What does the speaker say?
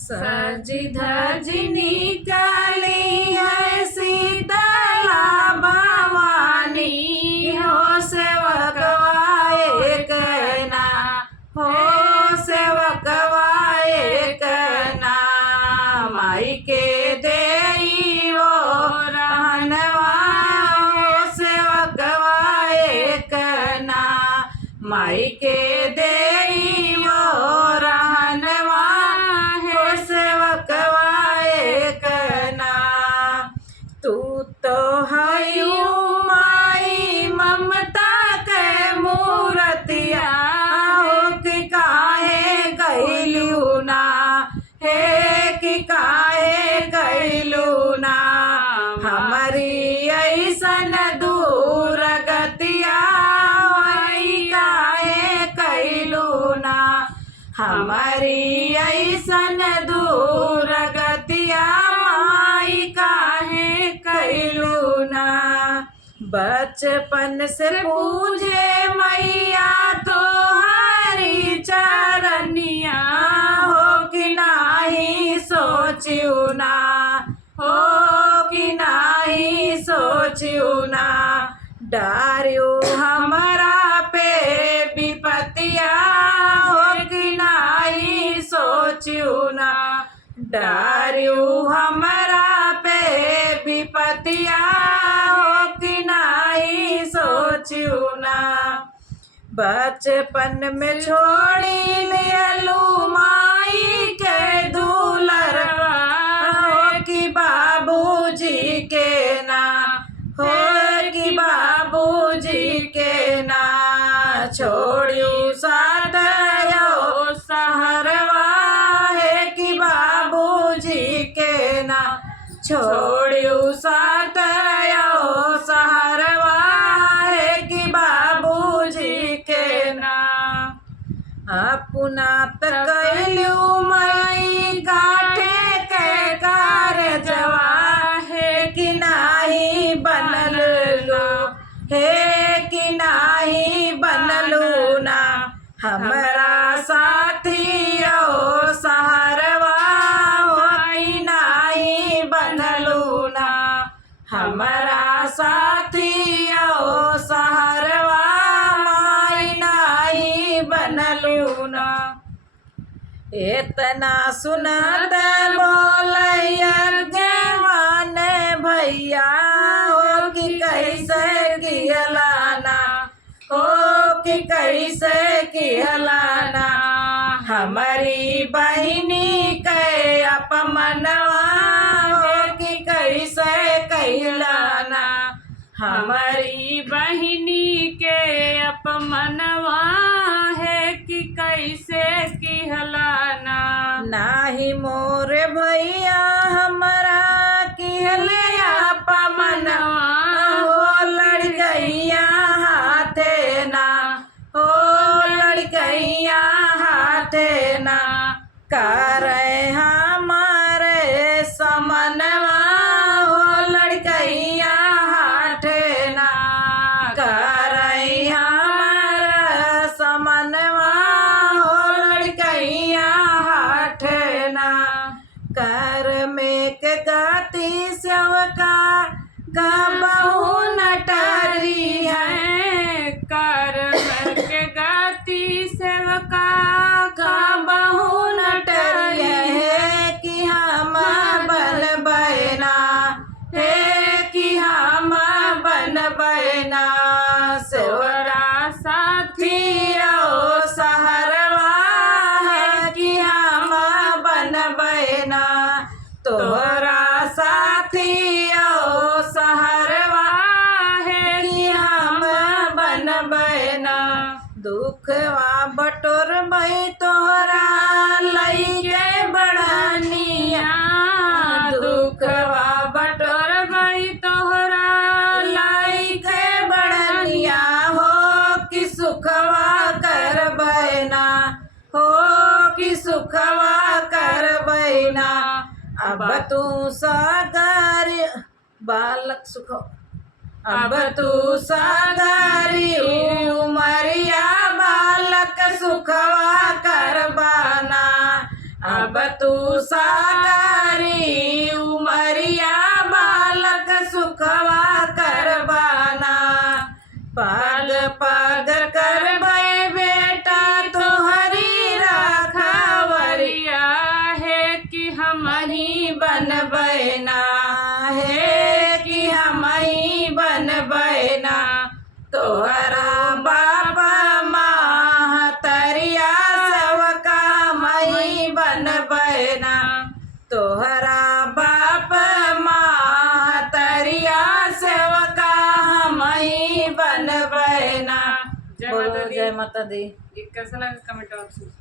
सजी धजी निकली है शीतला भवानी हो सेवकवाए कहना हो सेवकवाए कहना माई के देई वो रहनवा हो सेवकवाए कहना माई के देई वो रहनवा हो सेवकवाए कहना तू तो हयू माई ममता के मूर्तिया हो कि काहे गइलू ना हे कि काहे गइलू ना हमारी ऐसन दूर गतिया वही काहे कैलू ना हमारी ऐसन दूर गतिया माई काहे कैलू ना बचपन से पूजे मैया तो हरी चरनिया हो कि नाही सोचियो ना हो कि नाही सोचियो ना डारियो हमारा पे विपतिया हो कि नाही सोचियो ना डारियो हमारा पे विपतिया हो कि नाही सोचियो ना बचपन में छोड़ी लियलू माई के दूलरवा हो कि बाबूजी के ना हो कि बाबूजी के ना छोड़ू साथ यो सहरवा है कि बाबूजी के ना छोड़ू साथ यो सहरवा है कि बाबूजी के ना अपना तकलू माई काठे के कारजवा है कि नाही बनल लो हे कि नाही बनलू ना हमारा साथी ओ सहरवा होई नाही बनलू ना हमारा साथी ओ सहरवा माई नाही बनलू ना इतना सुनत बोलैया जवान भैया हो कि कैसे किहलाना हो कि कैसे किहलाना हमारी बहिनी के अपमनवा हो कि कैसे कहलाना हमारी बहिनी के अपमनवा है कि कैसे कहलाना नाही मोर भैया हमारा किहले अपमनवा हो लड़कैया हाथे ना हो लड़कैया हाथे ना करे हमारे समनवा हो लड़कैया हाथे ना करे हमारा समनवा हो लड़कैया हाथे ना कर में के गाती सेवका गबहू नटरी है कर में के गाती सेवका गबहू नटरी है कि हम बन बैना है कि हम बन बैना सेवरा साथी ओ सहरवा है कि हम बन बैना तोरा साथी ओ सहरवा है कि हम बन बैना दुखवा बटोर बै तोहरा लइके बढ़निया दुखवा बटोर बै तोहरा लइके बढ़निया हो कि सुखवा कर बैना हो कि सुखवा कर बैना अब तू सागर बालक सुख अब तू सागरी उमरिया बालक सुखवा करबाना अब तू तोहरा बाप मातरिया सेवका हम ही बनबैना। जय बोलो माता दी। जय माता दी। ये कैसा लगा कमेंट बॉक्स में।